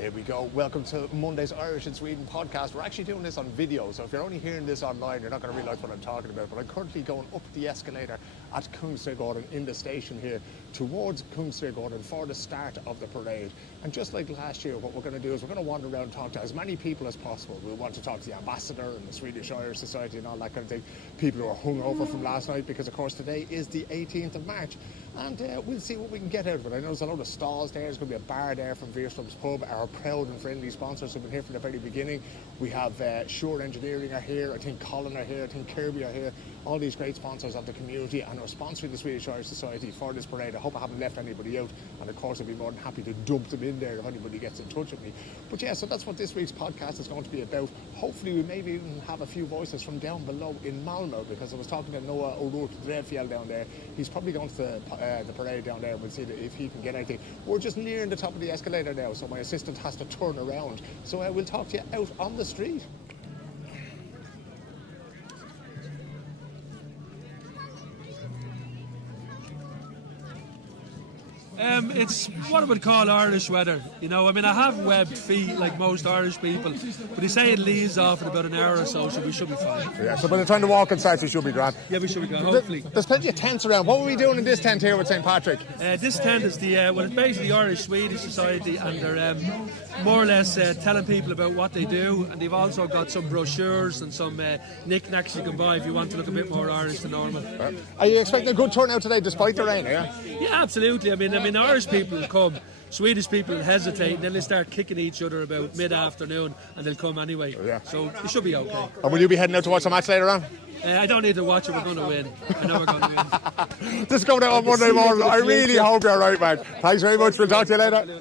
Here we go. Welcome to Monday's Irish in Sweden podcast. We're actually doing this on video, so if you're only hearing this online, you're not going to realise what I'm talking about. But I'm currently going up the escalator at Kungsträdgården in the station here towards Kungsträdgården for the start of the parade. And just like last year, what we're going to do is we're going to wander around and talk to as many people as possible. We want to talk to the ambassador and the Swedish-Irish Society and all that kind of thing. People who are hungover from last night because, of course, today is the 18th of March. And we'll see what we can get out of it. I know there's a lot of stalls there. There's going to be a bar there from Veerstrom's Pub, our proud and friendly sponsors who've been here from the very beginning. We have Sure Engineering are here. I think Colin are here. I think Kirby are here. All these great sponsors of the community and are sponsoring the Swedish-Irish Society for this parade. I hope I haven't left anybody out. And of course, I'd be more than happy to dump them in there if anybody gets in touch with me. But yeah, so that's what this week's podcast is going to be about. Hopefully, we maybe even have a few voices from down below in Malmo, because I was talking to Noah O'Rourke-Drevfjell down there. He's probably going to the parade down there. We'll see if he can get anything. We're just nearing the top of the escalator now, so my assistant has to turn around. So we'll talk to you out on the street. It's what I would call Irish weather. You know, I mean, I have webbed feet like most Irish people, but they say it leaves off in about an hour or so we should be fine. Yeah, so by the time the walking starts, we should be grand. Yeah, we should be grand, hopefully. There's plenty of tents around. What were we doing in this tent here with St. Patrick? This tent is it's basically the Irish-Swedish Society, and they're more or less telling people about what they do, and they've also got some brochures and some knickknacks you can buy if you want to look a bit more Irish than normal. Are you expecting a good turnout today despite the rain, yeah? Yeah, absolutely. I mean, Irish people come, Swedish people hesitate, and then they start kicking each other about mid-afternoon, and they'll come anyway. Yeah. So it should be okay. And will you be heading out to watch the match later on? I don't need to watch it, we're going to win. I know we're going to win. Just go down on Monday morning. I really hope you're right, man. Thanks very much. We'll talk to you later.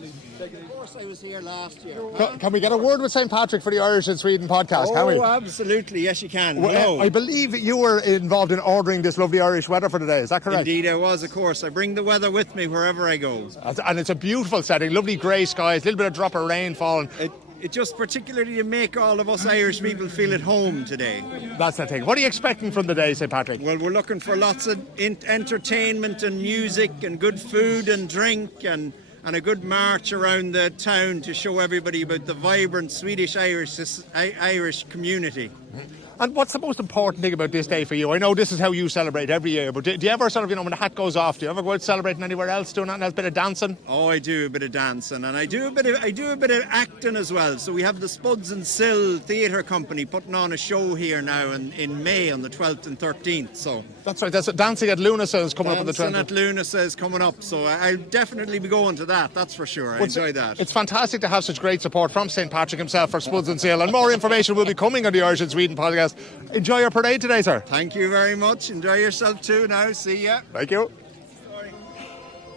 I was here last year. Can we get a word with St. Patrick for the Irish in Sweden podcast, can we? Oh, absolutely. Yes, you can. Well, I believe you were involved in ordering this lovely Irish weather for today. Is that correct? Indeed, I was, of course. I bring the weather with me wherever I go. And it's a beautiful setting. Lovely grey skies, a little bit of drop of rain falling. It just particularly to make all of us Irish people feel at home today. That's the thing. What are you expecting from the day, St. Patrick? Well, we're looking for lots of entertainment and music and good food and drink and a good march around the town to show everybody about the vibrant Swedish-Irish community. And what's the most important thing about this day for you? I know this is how you celebrate every year, but do you ever sort of, when the hat goes off, do you ever go out celebrating anywhere else, doing anything else, a bit of dancing? Oh, I do a bit of dancing, and I do a bit of acting as well. So we have the Spuds and Sill Theatre Company putting on a show here now in May on the 12th and 13th. So that's right. That's Dancing at Lunasa is coming up on the 12th. Dancing at Lunasa is coming up, so I'll definitely be going to that. That's for sure. I enjoy that. It's fantastic to have such great support from St. Patrick himself for Spuds and Sill, and more information will be coming on the Irish in Sweden podcast. Enjoy your parade today, sir. Thank you very much. Enjoy yourself too now. See ya. Thank you.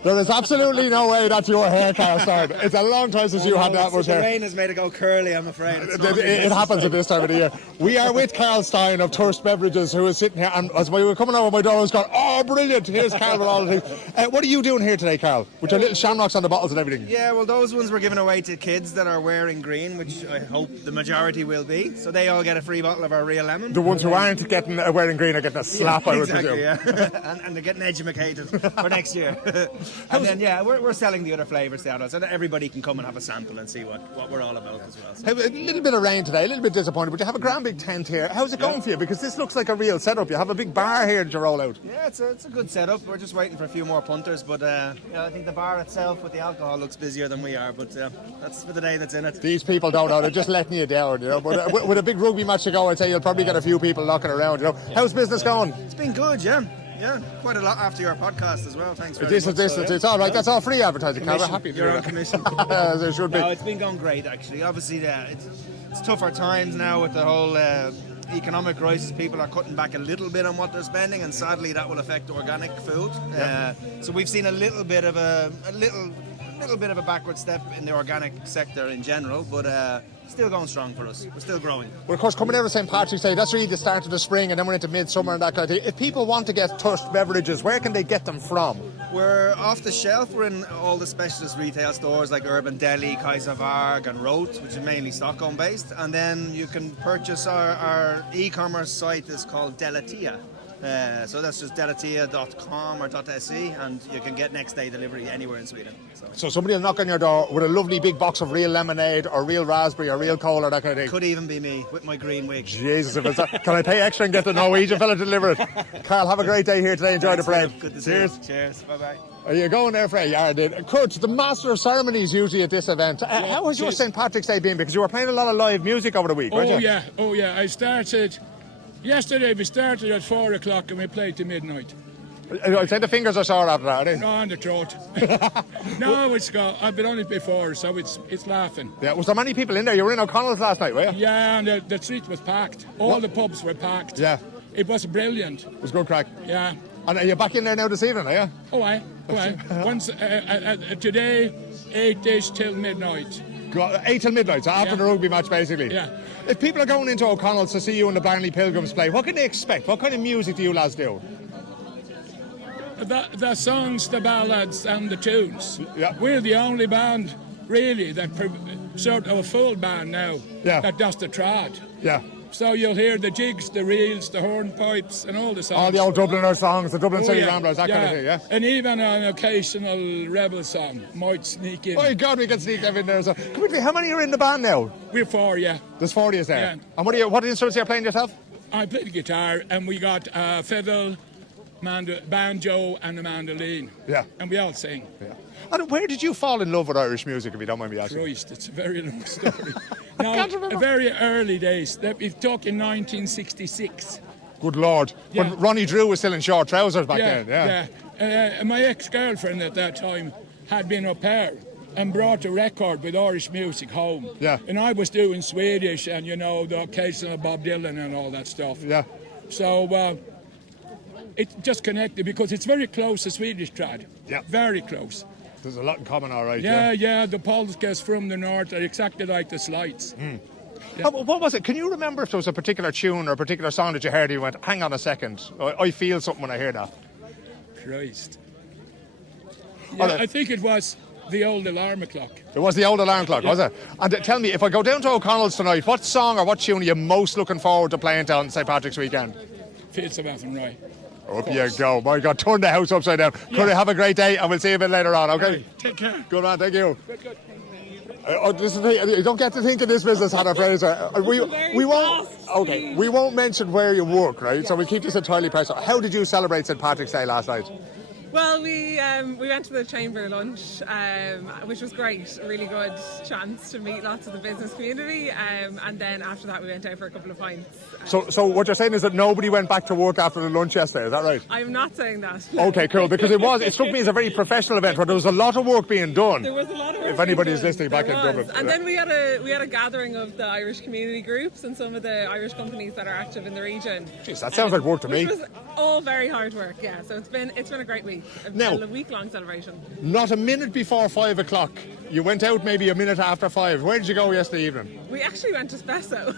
There is absolutely no way that's your hair, Carl Stein. It's a long time since you had that much hair. The rain has made it go curly, I'm afraid. It happens at this time of the year. We are with Carl Stein of Thirst Beverages, who is sitting here, and as we were coming over my door, I was going, oh, brilliant, here's Carl with all the things. What are you doing here today, Carl? With your little shamrocks on the bottles and everything? Yeah, well, those ones we're giving away to kids that are wearing green, which I hope the majority will be. So they all get a free bottle of our real lemon. The ones who aren't getting wearing green are getting a slap, I would presume. Exactly, yeah. and they're getting educated for next year. And then, yeah, we're selling the other flavours down, so that everybody can come and have a sample and see what we're all about as well. So. A little bit of rain today, a little bit disappointed, but you have a grand big tent here. How's it going for you? Because this looks like a real setup. You have a big bar here to roll out. Yeah, it's a good setup. We're just waiting for a few more punters, but I think the bar itself with the alcohol looks busier than we are, but that's for the day that's in it. These people don't know, they're just letting you down, you know. But with a big rugby match to go, I'd say you'll probably get a few people knocking around, you know. How's business going? It's been good, yeah. Yeah, quite a lot after your podcast as well. Thanks very much. It's all right. That's all free advertising. We're happy to You're on commission. There should be. No, it's been going great actually. Obviously, it's tougher times now with the whole economic crisis. People are cutting back a little bit on what they're spending, and sadly, that will affect organic food. So we've seen a little bit of a backward step in the organic sector in general, but. Still going strong for us. We're still growing. Well, of course, coming out of St. Patrick's Day, that's really the start of the spring, and then we're into midsummer and that kind of thing. If people want to get Thirst Beverages, where can they get them from? We're off the shelf. We're in all the specialist retail stores like Urban Deli, Kaiser Varg and Roth, which is mainly Stockholm based. And then you can purchase our e-commerce site is called Delatia. So that's just delatia.com or .se, and you can get next day delivery anywhere in Sweden. So somebody will knock on your door with a lovely big box of real lemonade or real raspberry or real cola, that kind of thing. Could even be me with my green wig. Jesus, if it's that, can I pay extra and get the Norwegian fella to deliver it? Carl, have a great day here today. Enjoy the parade. Good to see Cheers. you. Cheers. Bye-bye. Are you going there, Frey? Yeah, I did. Kurt, the master of ceremonies usually at this event. How has your St. Patrick's Day been? Because you were playing a lot of live music over the week, weren't you? Oh yeah. I started yesterday. We started at 4 o'clock and we played to midnight. I'd say the fingers are sore after that, are they? No, on the throat. No, it's got. I've been on it before, so it's laughing. Yeah, was there many people in there? You were in O'Connell's last night, were you? Yeah, and the street was packed. All the pubs were packed. Yeah. It was brilliant. It was good crack. Yeah. And are you back in there now this evening, are you? Oh, aye. Once today, 8-ish till midnight. 8 till midnight, so after the rugby match, basically. Yeah. If people are going into O'Connell's to see you and the Barnley Pilgrims play, what can they expect? What kind of music do you lads do? The songs, the ballads, and the tunes. Yeah. We're the only band, really, that sort of a full band now that does the trad. Yeah. So you'll hear the jigs, the reels, the hornpipes, and all the songs. All the old Dubliner songs, the Dublin City Ramblers, that kind of thing, yeah? And even an occasional rebel song might sneak in. Oh, God, we can sneak them in there. So. Come on, how many are in the band now? We're 4, yeah. There's 40 is there? Yeah. And what instruments are you playing yourself? I play the guitar, and we got fiddle, banjo, and a mandolin. Yeah. And we all sing. Yeah. And where did you fall in love with Irish music, if you don't mind me asking? Christ, it's a very long story. I can't remember. Very early days. We're talking 1966. Good Lord. Yeah. When Ronnie Drew was still in short trousers back then, Yeah. My ex-girlfriend at that time had been au pair and brought a record with Irish music home. Yeah. And I was doing Swedish and, the occasional Bob Dylan and all that stuff. Yeah. So it just connected because it's very close to Swedish trad. Yeah. Very close. There's a lot in common, all right. Yeah. The polskas from the north are exactly like the slides. Yeah. What was it? Can you remember if there was a particular tune or a particular song that you heard and you went, hang on a second, I feel something when I hear that? Christ. Yeah, I think it was the old alarm clock. It was the old alarm clock, was it? And tell me, if I go down to O'Connell's tonight, what song or what tune are you most looking forward to playing on St. Patrick's weekend? Fields of Athenry. Up you go. My God, turn the house upside down. Could I have a great day, and we'll see you a bit later on, okay? Right, take care. Good man, thank you. Good. This is you don't get to think of this business, Hannah Fraser. We won't. Okay, we won't mention where you work, right? So we keep this entirely personal. How did you celebrate St. Patrick's Day last night? Well, we went to the chamber lunch, which was great. A really good chance to meet lots of the business community, and then after that we went out for a couple of pints. So what you're saying is that nobody went back to work after the lunch yesterday, is that right? I'm not saying that. Okay, cool, because it struck me as a very professional event where there was a lot of work being done. There was a lot of work. If anybody is listening back in Dublin. And then we had a gathering of the Irish community groups and some of the Irish companies that are active in the region. Jeez, that sounds like work to me. Which was all very hard work, yeah. So it's been a great week. Now, a week-long celebration. Not a minute before 5 o'clock. You went out maybe a minute after 5. Where did you go yesterday evening? We actually went to Spesso.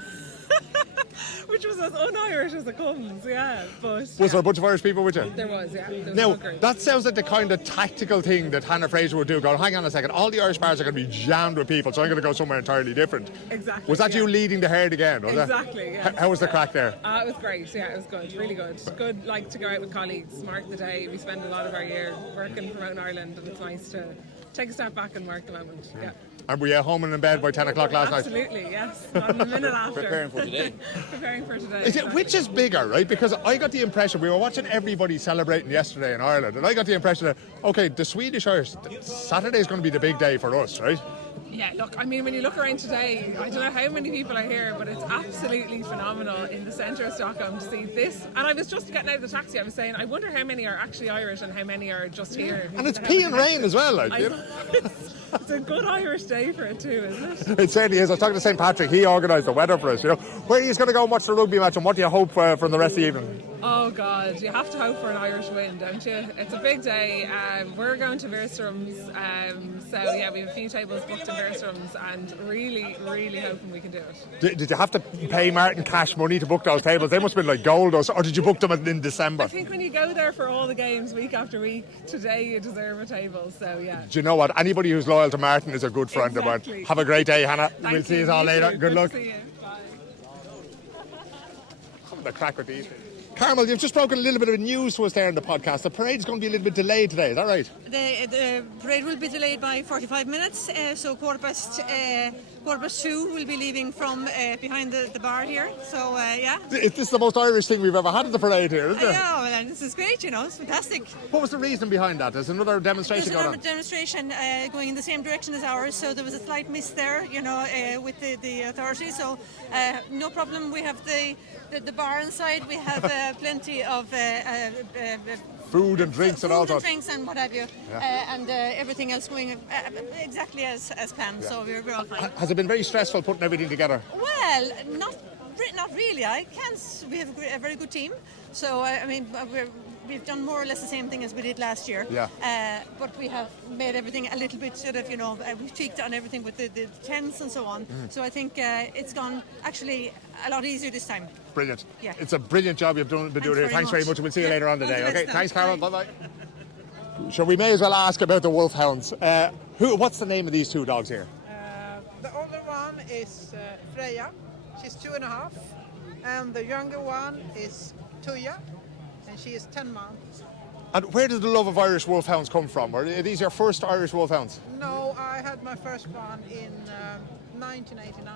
Which was as un-Irish as it comes, yeah. But was there a bunch of Irish people with you? There was, yeah. Now, that sounds like the kind of tactical thing that Hannah Fraser would do. Go, hang on a second, all the Irish bars are going to be jammed with people, so I'm going to go somewhere entirely different. Exactly. Was that you leading the herd again? Was exactly, it? yeah. How was the crack there? It was great, yeah, it was good, really good. Good, to go out with colleagues, mark the day. We spend a lot of our year working from out in Ireland, and it's nice to take a step back and mark the moment, yeah. And were you home and in bed by 10 o'clock last night? Absolutely, yes. Not a minute after. Preparing for today. Preparing for today. Which is bigger, right? Because I got the impression, we were watching everybody celebrating yesterday in Ireland, and I got the impression that, okay, the Swedish Irish, Saturday's going to be the big day for us, right? Yeah, look, I mean, when you look around today, I don't know how many people are here, but it's absolutely phenomenal in the centre of Stockholm to see this. And I was just getting out of the taxi, I was saying, I wonder how many are actually Irish and how many are just here. And it's pee and rain as well, like, you know? It's a good Irish day for it too, isn't it? It certainly is. I was talking to St. Patrick, he organised the weather for us, you know. Where are you going to go and watch the rugby match, and what do you hope from the rest of the evening? Oh God, you have to hope for an Irish win, don't you? It's a big day. We're going to Veerstrom's, so yeah, we have a few tables booked in Veerstrom's, and really, really hoping we can do it. Did you have to pay Martin cash money to book those tables? They must have been like gold, or did you book them in December? I think when you go there for all the games week after week, today you deserve a table, so yeah. Do you know what? Anybody who's loyal to Martin is a good friend of mine. Have a great day, Hannah. We'll see you all later. Good luck. To see you. Bye. Having the crack with these. Carmel, you've just broken a little bit of news to us there in the podcast. The parade's going to be a little bit delayed today, is that right? The parade will be delayed by 45 minutes, so quarter past 2 will be leaving from behind the bar here. So, yeah. This is the most Irish thing we've ever had at the parade here, isn't it? Yeah, well, this is great, it's fantastic. What was the reason behind that? There's another demonstration There's going on. another demonstration going in the same direction as ours, so there was a slight miss there, with the authorities. So, no problem. We have the bar inside. We have plenty of Food and drinks and all sorts. Drinks and what have you, and everything else going exactly as planned. Yeah. So we're all fine. Has it been very stressful putting everything together? Well, not really. We have a very good team. So we've done more or less the same thing as we did last year. Yeah. But we have made everything a little bit sort of, we've tweaked on everything with the tents and so on. So I think it's gone actually a lot easier this time. Brilliant. Yeah. It's a brilliant job you've been doing here. Thanks very much. We'll see you later on today. Okay. Thanks, Carol. Bye-bye. So we may as well ask about the wolfhounds. What's the name of these two dogs here? The older one is Freya. She's 2.5. And the younger one is Tuya. And she is 10 months. And where did the love of Irish wolfhounds come from? Are these your first Irish wolfhounds? No, I had my first one in 1989.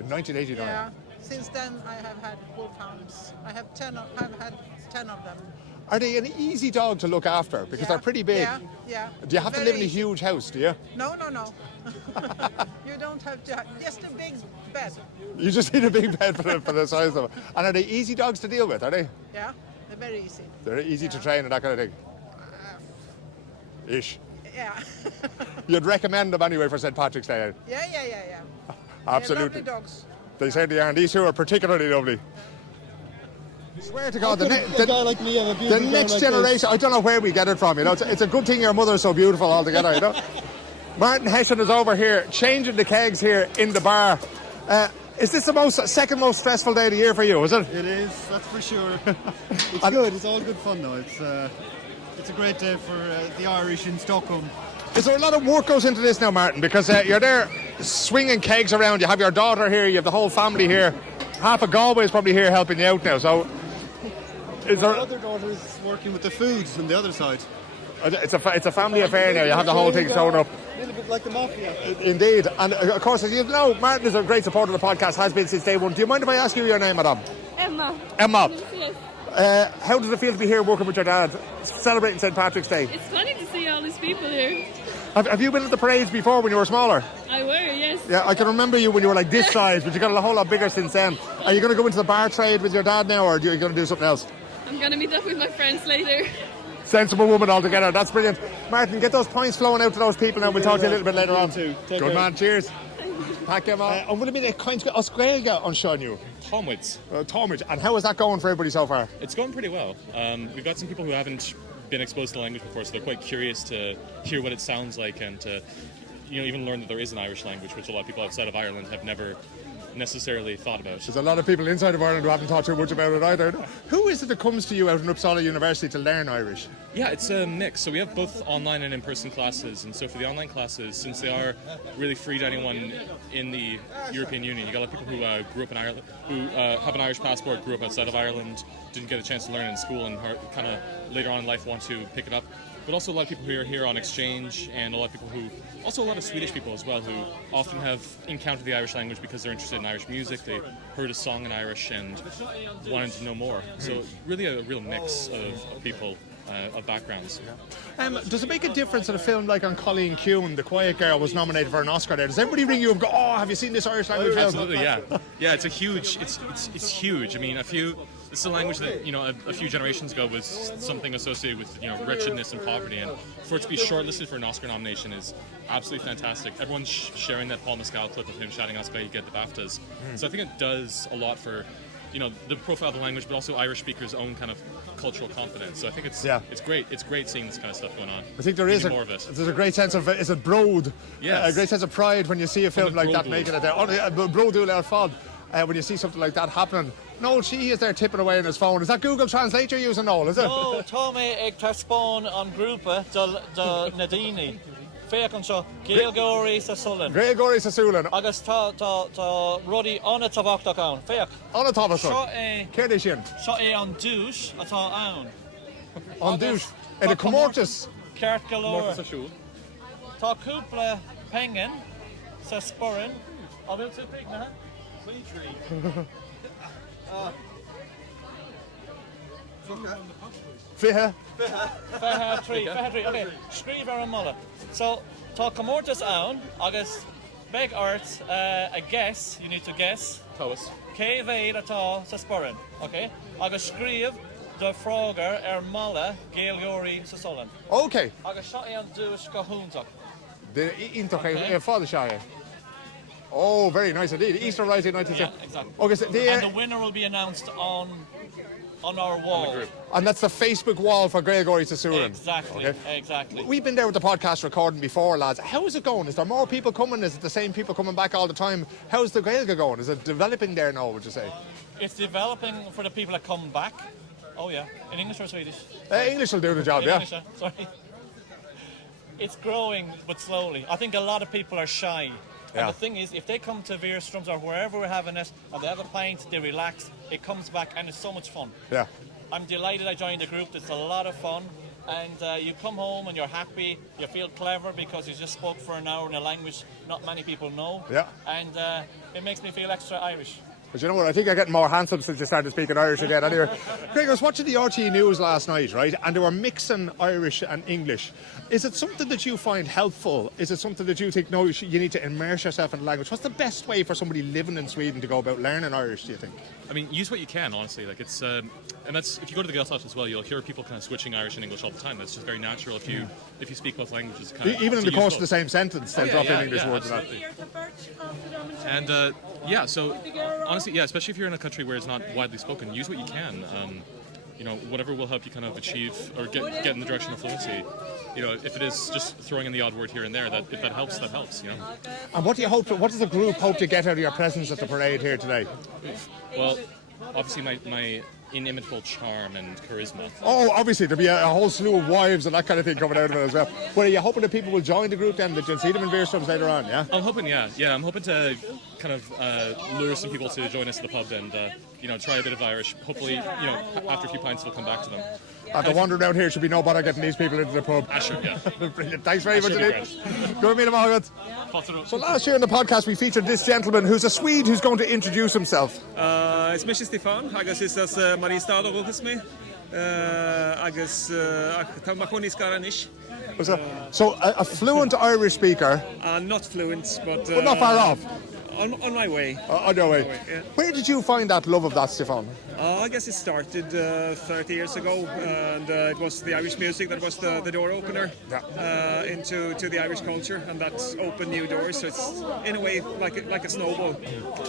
In 1989? Yeah. Since then, I have had wolfhounds. I've had 10 of them. Are they an easy dog to look after? Because they're pretty big. Yeah. Do you have to live in a huge house, do you? No. You don't have to. Just a big bed. You just need a big bed for the size of them. And are they easy dogs to deal with, are they? Yeah, they're very easy. They're easy to train and that kind of thing? Ish. Yeah. You'd recommend them anyway for St. Patrick's Day? Yeah. Absolutely. They're lovely dogs. They certainly are, and these two are particularly lovely. I swear to God, a guy like me have a beautiful the next like generation, this? I don't know where we get it from, it's a good thing your mother's so beautiful altogether, Martin Hessian is over here, changing the kegs here in the bar. Is this the second most stressful day of the year for you, is it? It is, that's for sure. It's good, it's all good fun though. It's a great day for the Irish in Stockholm. Is there a lot of work goes into this now, Martin? Because you're there swinging kegs around, you have your daughter here, you have the whole family here. Half of Galway is probably here helping you out now, so... My other daughter is working with the foods on the other side. It's a family affair now, you have the whole thing sewn up. A little bit like the mafia. Indeed, and of course, as you know, Martin is a great supporter of the podcast, has been since day one. Do you mind if I ask you your name, madam? Emma. Emma. Yes. How does it feel to be here working with your dad, celebrating St. Patrick's Day? It's funny to see all these people here. Have you been at the parades before when you were smaller? I were, yes. Yeah, I can remember you when you were like this size, but you got a whole lot bigger since then. Are you going to go into the bar trade with your dad now, or are you going to do something else? I'm going to meet up with my friends later. Sensible woman altogether, that's brilliant. Martin, get those points flowing out to those people now, we'll talk to you a little bit later on. Good man, cheers. Thank you, man. I'm going to be a kind of Australia on Sean you. Tomwits. Tomwits. And how is that going for everybody so far? It's going pretty well. We've got some people who haven't been exposed to the language before, so they're quite curious to hear what it sounds like and to even learn that there is an Irish language, which a lot of people outside of Ireland have never necessarily thought about. There's a lot of people inside of Ireland who haven't thought too much about it either. Who is it that comes to you out in Uppsala University to learn Irish? Yeah, it's a mix. So we have both online and in-person classes, and so for the online classes, since they are really free to anyone in the European Union, you got a lot of people who grew up in Ireland, who have an Irish passport, grew up outside of Ireland, didn't get a chance to learn in school, and kind of later on in life want to pick it up. But also a lot of people who are here on exchange, and a lot of people also a lot of Swedish people as well, who often have encountered the Irish language because they're interested in Irish music, they heard a song in Irish and wanted to know more. So really a real mix of people, of backgrounds. Does it make a difference in a film like on Colleen Kuhn, The Quiet Girl was nominated for an Oscar there? Does everybody ring you and go, oh, have you seen this Irish language film? Absolutely, yeah. Yeah, it's huge. I mean, this is a language that, a few generations ago was something associated with, wretchedness and poverty, and for it to be shortlisted for an Oscar nomination is absolutely fantastic. Everyone's sharing that Paul Mescal clip of him shouting Oscar, you get the BAFTAs. So I think it does a lot for, the profile of the language, but also Irish speakers' own kind of cultural confidence. So I think it's great. It's great seeing this kind of stuff going on. I think there is more of it. There's a great sense of, is it broad? Yes. A great sense of pride when you see a film like that making it there. Broadul ar fad. When you see something like that happening. Noel Sheehy is there tipping away on his phone. Is that Google Translate you're using, Noel, is it? No, Tommy ag taspon on grúpa do Nadini. Féach anseo, Gaelgóirí sa Sullen. Gaelgóirí sa Súlan. Agus tá rudí anna tábhachtach ann. Féach. Anna tábhachtach. Seo é... Céir é sin? Seo é an dúis atá ann. An dúis? É the comórtas? Ceart go leor. Comórtas a siúl. Tá cúpla penguin sa sporin. A bhfuil tú prig na? Fihe? Fehe trí. Okay, scríb ar an mula. So, tá comórtas ann, agus beg art a guess, you need to guess. Thomas. Cé bhéad atá sa sporin, okay? Agus scríb do frágar ar mala Gaelgóirí sa Sullen. Okay. Agus seo é an dúis go húntaach. The intach é fáda seáir. Oh, very nice indeed. Easter Rising 1960. Yeah, exactly. Okay, so And the winner will be announced on our wall. And that's the Facebook wall for Gaelgóirí sa Súlan. Exactly, exactly. We've been there with the podcast recording before, lads. How is it going? Is there more people coming? Is it the same people coming back all the time? How's the Gaelga going? Is it developing there now, would you say? It's developing for the people that come back. Oh yeah, in English or Swedish? English will do the job, yeah. English, sorry. It's growing, but slowly. I think a lot of people are shy. And the thing is, if they come to Veerströms or wherever we're having it, and they have a pint, they relax, it comes back and it's so much fun. Yeah. I'm delighted I joined the group. It's a lot of fun. And you come home and you're happy, you feel clever because you just spoke for an hour in a language not many people know. Yeah. And it makes me feel extra Irish. But you know what, I think I'm getting more handsome since you started speaking Irish again. Anyway, Craig, I was watching the RTE News last night, right? And they were mixing Irish and English. Is it something that you find helpful? Is it something that you think, no, you need to immerse yourself in the language? What's the best way for somebody living in Sweden to go about learning Irish, do you think? I mean, use what you can, honestly. Like it's, and that's if you go to the Gaeltacht as well, you'll hear people kind of switching Irish and English all the time. That's just very natural if you speak both languages. Kind of, Even in the course of the same sentence, they'll drop in English words. And so honestly, especially if you're in a country where it's not widely spoken, use what you can. You know, whatever will help you kind of achieve or get in the direction of fluency. You know, if it is just throwing in the odd word here and there, that if that helps, that helps. You know. And what do you hope? What does the group hope to get out of your presence at the parade here today? Well, obviously my inimitable charm and charisma. Oh, obviously there'll be a whole slew of wives and that kind of thing coming out of it as well. But are you hoping that people will join the group then? That you'll see them in Veerströms later on? Yeah. I'm hoping, yeah. I'm hoping to kind of lure some people to join us at the pub and try a bit of Irish. Hopefully, after a few pints, we'll come back to them. The wandering out here should be no bother getting these people into the pub. Sure, yeah. Brilliant. Thanks very much indeed. Go meet him, August. So last year in the podcast we featured this gentleman who's a Swede who's going to introduce himself. It's Mr. Stefan, agus is as Marie Stad agus me. Agus Tamakoni Skaranish. So a fluent Irish speaker. Not fluent, but not far off. On my way. On your way. Yeah. Where did you find that love of that, Stefan? I guess it started 30 years ago, and it was the Irish music that was the door opener into the Irish culture, and that opened new doors. So it's in a way like a snowball.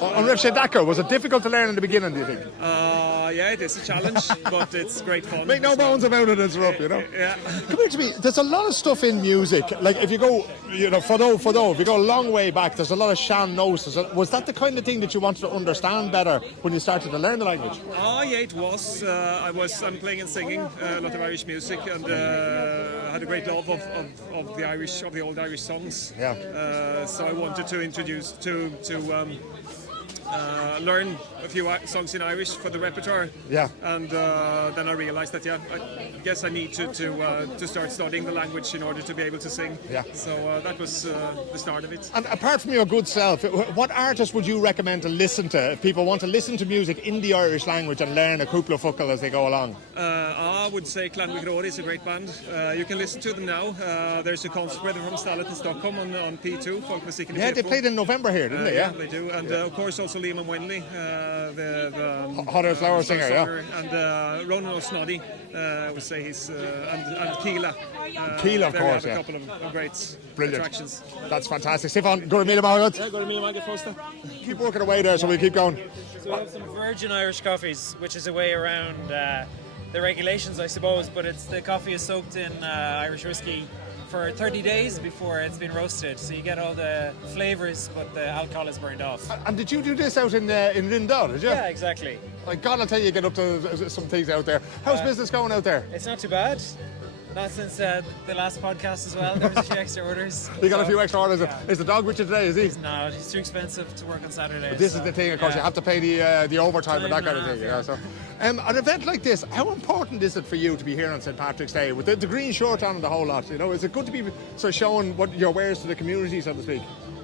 On Rav Shedaka, was it difficult to learn in the beginning, do you think? Yeah, it is a challenge, but it's great fun. Make no bones about it, it's rough, you know. Yeah. Come here to me. There's a lot of stuff in music. Like if you go, Fado, if you go a long way back, there's a lot of Shan Nos. Was that the kind of thing that you wanted to understand better when you started to learn the language? Yeah, it was. I'm playing and singing a lot of Irish music, and had a great love of the old Irish songs. Yeah. So I wanted to introduce to learn a few songs in Irish for the repertoire. Yeah. And then I realized that I guess I need to start studying the language in order to be able to sing. Yeah. So that was the start of it. And apart from your good self, what artist would you recommend to listen to if people want to listen to music in the Irish language and learn a couple of fuckle as they go along? I would say Clan Rory is a great band. You can listen to them now. There's a concert with them from Stallet in Stockholm on P2, Folkmusiken. Yeah, they played in November here, didn't they? Yeah, they do. And of course also Liam and Wenley, the Hot Air Flower singer, yeah. And Ronan O'Snoddy, I would say he's and Keela. Keela, of course, yeah. A couple of great attractions. That's fantastic. Stefan, go to meet him, August. Yeah, go to meet him, first. Keep working away there, so we keep going. So we have some virgin Irish coffees, which is a way around the regulations, I suppose, but the coffee is soaked in Irish whiskey for 30 days before it's been roasted, so you get all the flavours, but the alcohol is burned off. And did you do this out in Rindal, did you? Yeah, exactly. Like God, I'll tell you, get up to some things out there. How's business going out there? It's not too bad. Not since the last podcast as well. There was a few extra orders. You got a few extra orders. Is the dog with you today, is he? No, he's too expensive to work on Saturday. But this is the thing, of course, you have to pay the overtime and that kind of thing. You know, so. An event like this, how important is it for you to be here on St. Patrick's Day with the green shirt on and the whole lot? You know, is it good to be sort of showing what your wares to the community, so to speak?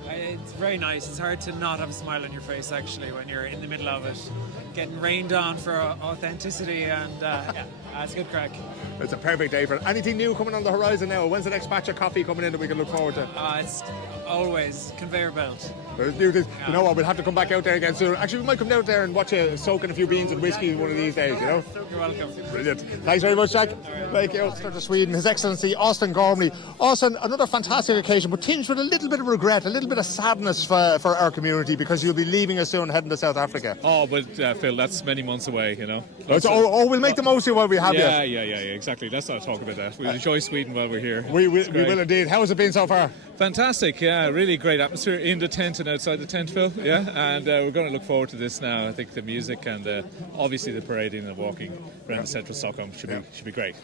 It's very nice. It's hard to not have a smile on your face actually when you're in the middle of it, getting rained on for authenticity, and it's a good crack. It's a perfect day for it. Anything new coming on the horizon now? When's the next batch of coffee coming in that we can look forward to? It's always conveyor belt. You know what, we'll have to come back out there again soon. Actually, we might come out there and watch you soaking a few beans and whiskey one of these days, you know? You're welcome. Brilliant. Thanks very much, Jack. Thank you. Start to Sweden, His Excellency Austin Gormley. Austin, another fantastic occasion, but tinged with a little bit of regret, a little bit of sadness for our community, because you'll be leaving us soon, heading to South Africa. Oh, but Phil, that's many months away, you know. We'll make the most of what we have yeah, here. Yeah, exactly. Let's not talk about that. We'll enjoy Sweden while we're here. We will indeed. How has it been so far? Fantastic, yeah, really great atmosphere in the tent and outside the tent, Phil, yeah, and we're going to look forward to this now. I think the music and obviously the parading and walking around central Stockholm should be great.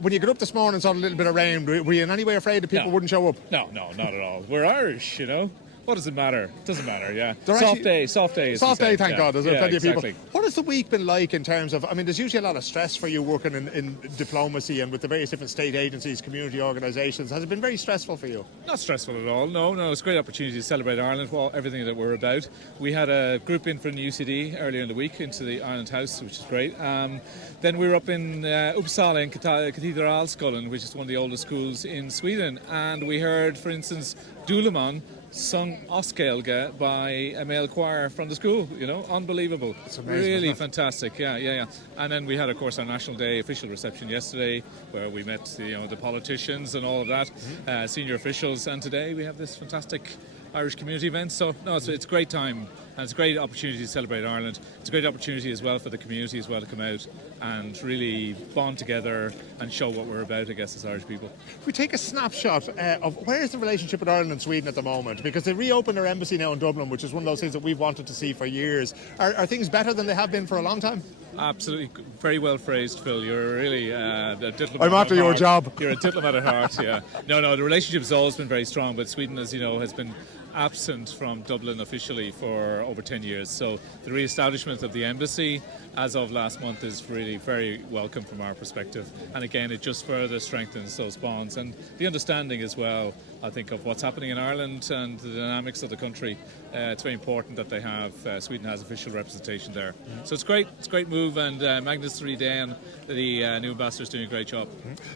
When you got up this morning and saw a little bit of rain, were you in any way afraid that people wouldn't show up? No, not at all. We're Irish, you know. What does it matter? It doesn't matter, yeah. Soft day. Soft day, thank God. There's plenty of people. Exactly. What has the week been like in terms of, I mean, there's usually a lot of stress for you working in diplomacy and with the various different state agencies, community organisations. Has it been very stressful for you? Not stressful at all, no. It's a great opportunity to celebrate Ireland, everything that we're about. We had a group in from the UCD earlier in the week into the Ireland House, which is great. Then we were up in Uppsala in Katedralskolan, which is one of the oldest schools in Sweden, and we heard, for instance, Duleman sung Oskelga by a male choir from the school, you know, unbelievable. It's amazing. Really fantastic, yeah. And then we had, of course, our National Day official reception yesterday, where we met the politicians and all of that, senior officials, and today we have this fantastic Irish community event. So, no, it's a great time, and it's a great opportunity to celebrate Ireland. It's a great opportunity as well for the community as well to come out and really bond together and show what we're about, I guess, as Irish people. If we take a snapshot of where is the relationship with Ireland and Sweden at the moment, because they reopened their embassy now in Dublin, which is one of those things that we've wanted to see for years. Are things better than they have been for a long time? Absolutely, very well phrased, Phil. You're really a diplomat. I'm after your job. You're a diplomat at heart, yeah. No, the relationship has always been very strong, but Sweden, as you know, has been absent from Dublin officially for over 10 years. So the re-establishment of the embassy as of last month is really very welcome from our perspective. And again, it just further strengthens those bonds and the understanding as well, I think, of what's happening in Ireland and the dynamics of the country. It's very important that they have, Sweden has official representation there. So it's great. It's a great move, and Magnus Rydén, the new ambassador, is doing a great job.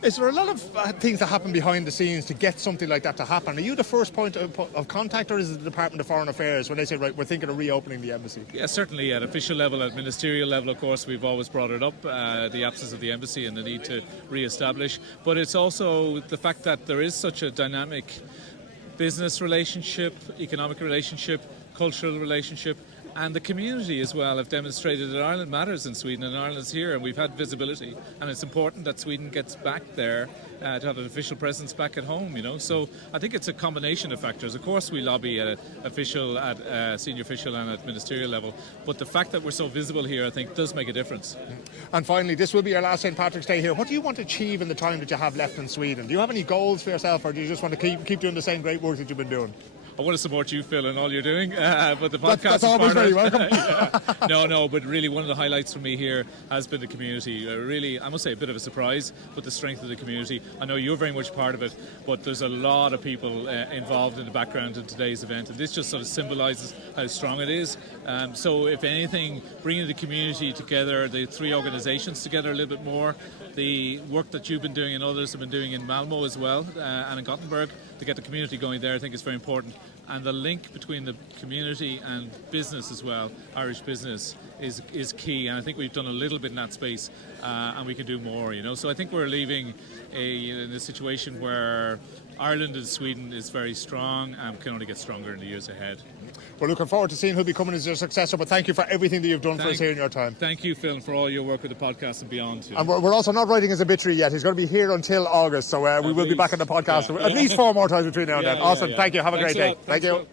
Is there a lot of things that happen behind the scenes to get something like that to happen? Are you the first point of contact, or is it the Department of Foreign Affairs when they say, right, we're thinking of reopening the embassy? Yeah, certainly at official level, at ministerial level, of course, we've always brought it up, the absence of the embassy and the need to re-establish. But it's also the fact that there is such a dynamic business relationship, economic relationship, cultural relationship, and the community as well have demonstrated that Ireland matters in Sweden, and Ireland's here, and we've had visibility, and it's important that Sweden gets back there to have an official presence back at home, you know. So I think it's a combination of factors. Of course, we lobby at senior official and at ministerial level, but the fact that we're so visible here, I think, does make a difference. And finally, this will be your last St. Patrick's Day here. What do you want to achieve in the time that you have left in Sweden? Do you have any goals for yourself, or do you just want to keep doing the same great work that you've been doing? I want to support you, Phil, and all you're doing, but the podcast that's always very welcome. No, but really one of the highlights for me here has been the community. Really, I must say, a bit of a surprise, but the strength of the community. I know you're very much part of it, but there's a lot of people involved in the background in today's event, and this just sort of symbolises how strong it is. So if anything, bringing the community together, the three organisations together a little bit more, the work that you've been doing and others have been doing in Malmo as well, and in Gothenburg, to get the community going there, I think is very important. And the link between the community and business as well, Irish business, is key. And I think we've done a little bit in that space, and we can do more, you know. So I think we're leaving in a situation where Ireland and Sweden is very strong and can only get stronger in the years ahead. We're looking forward to seeing who'll be coming as your successor, but thank you for everything that you've done for us here in your time. Thank you, Phil, for all your work with the podcast and beyond. And we're also not writing his obituary yet. He's going to be here until August, so we will be back on the podcast at least 4 more times between now and then. Awesome. Thank you. Have a great day. Thank you.